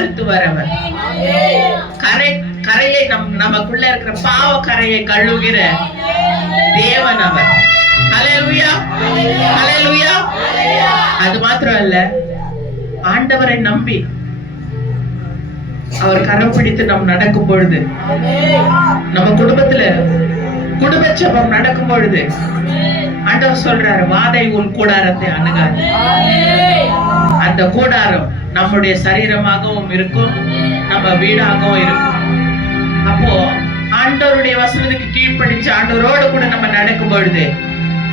மருத்துவர் அவர். கரையை நமக்குள்ள இருக்கிற பாவ கரையை கழுவுகிற தேவன் அவர். ஹல்லேலூயா, ஹல்லேலூயா. அது மாத்திரம் இல்ல, ஆண்டவரை நம்பி அவர் கரம் பிடித்து நாம் நடக்கும் பொழுது, நம்ம குடும்பத்துல குடும்ப ஜெபம் நடக்கும் பொழுது ஆண்டவர் சொல்றாரு, வாதை உன் கூடாரத்தை அணுகாது. அந்த கூடாரம் நம்முடைய சரீரமாகவும் இருக்கும், நம்ம வீடாகவும் இருக்கும். அப்போ ஆண்டவருடைய வசனத்துக்கு கீழ்ப்படிச்சு ஆண்டவரோடு கூட நம்ம நடக்கும் பொழுது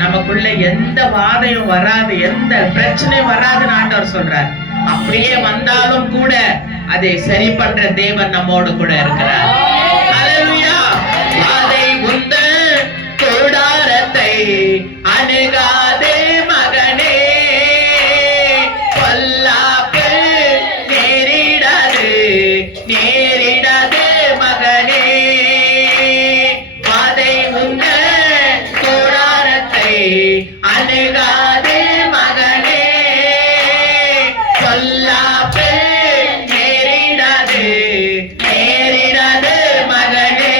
நமக்குள்ள எந்த வாதையும் வராது, எந்த பிரச்சனையும் வராதுன்னு ஆண்டவர் சொல்றார். அப்படியே வந்தாலும் கூட அதை சரி பண்ற தேவன் நம்மோடு கூட இருக்கிறார். ஹல்லேலூயா. வாதை உந்தன் கூடாரத்தை அணுகாதே மகனே, பொல்லாப்பு நேரிடாது நேரிடாதே மகனே. வாதை உந்தன் கூடாரத்தை அணுகாதே மகனே, பொல்லாப்பு நேரிடாது நேரிடாது மகனே.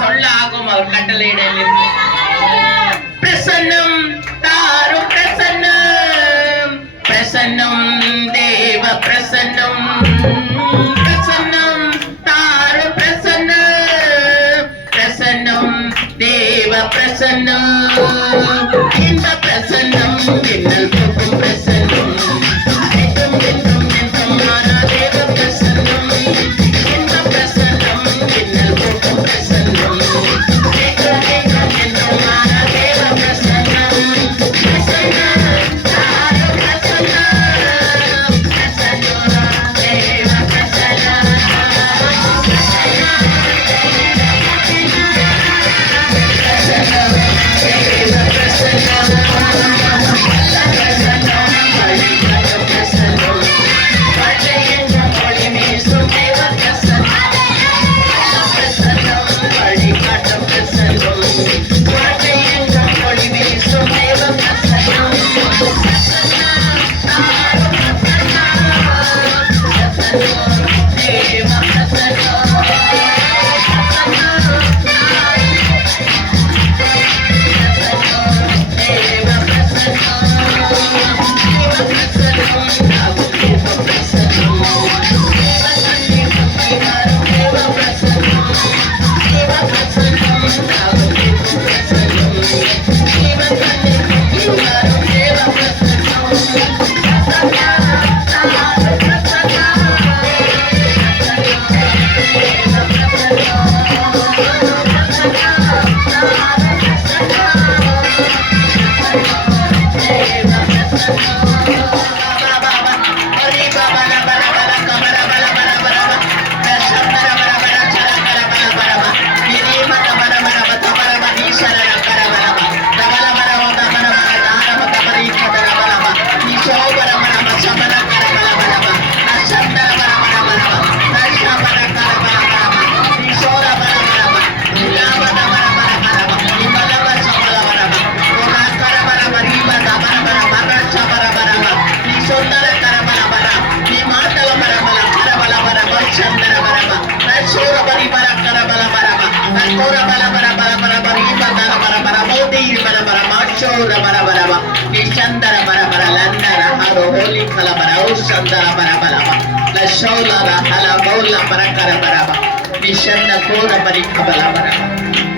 சொல்ல ஆகும் அவர் கட்டளையிடலிருந்து. பிரசன்னம் தாரும் பிரசன்னம், பிரசன்னம் தேவ பிரசன்னம், பிரசன்னம் தாரும் பிரசன்னம், பிரசன்னம் தேவ பிரசன்னம், இந்த பிரசன்னம் என்னல் போக்கும் பிரசன்னம், என்றும் என்றும் என்றும் மாறா தேவ பிரசன்னம், இந்த பிரசன்னம் என்னல் போக்கும் பிரசன்னம், என்றும் என்றும் என்றும் மாறா தேவ பிரசன்னம், பிரசன்னம் தாரும் பிரசன்னம், பிரசன்னம் தேவ பிரசன்னம்.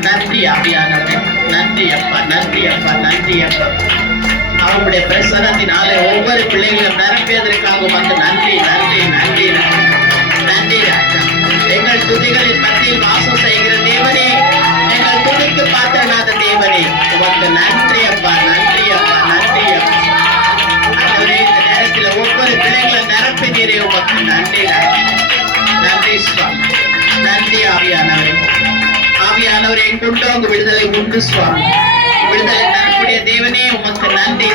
நன்றி ஆவியானவரே, நன்றி அப்பா, நன்றி அப்பா, நன்றி அப்பா. அவருடைய பிரசனத்தினாலே ஒவ்வொரு பிள்ளைகளும் நிரப்பியதற்காக வந்து நன்றி நன்றி நன்றி நன்றி ராஜா. எங்கள் துதிகளின் மத்தியில் வாசம் செய்கிற தேவனே, எங்கள் துதிக்கு பாத்திரனாத தேவனே, உமக்கு நன்றி அப்பா, நன்றி அப்பா, நன்றி அப்பா. ஆண்டவரே, இந்த நேரத்தில் ஒவ்வொரு பிள்ளைகளும் நிரப்பினீரே, உமக்கு நன்றி நன்றி சுவாமி. நன்றி ஆவியானவரே, ஆவியானவரே, எங்குண்டோ உங்க விடுதலை உண்டு சுவாமி. விடுதலை தரக்கூடிய தேவனே, உமக்கு நன்றி